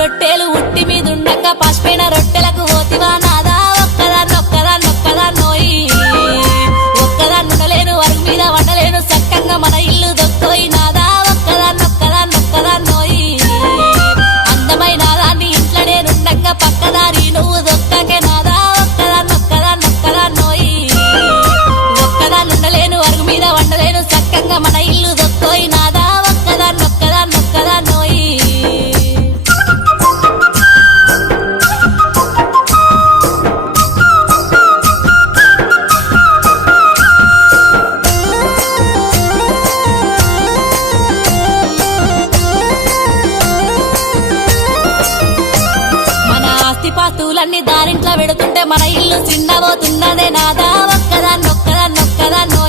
రొట్టెలు ఉట్టి మీదుండక పసిపోయిన రొట్టెలకు పోతివా నాదా ఒక్కదాన్నోయి ఒక్కదాన్నుండలేను అరుగు మీద వండలేను సక్కంగా మన ఇల్లు దొక్కోయి నాదా ఒక్కదాన్నోయి అందమైన దాన్ని ఇంట్లో నేనుండగా పక్కదారి నువ్వు దొక్కకే నాదా ఒక్కదాన్నోయి ఒక్కదాన్నుండలేను అరుగు మీద వండలేను సక్కంగా మన ఇల్లు దొక్కోయి నాదా ఒక్కదాన్నోయి పాస్తులన్నీ దారింట్లో పెడుతుంటే మన ఇల్లు చిన్నబోతున్నదే నాదా ఒక్కదాన్నొక్కదాన్నొక్కదాన్నో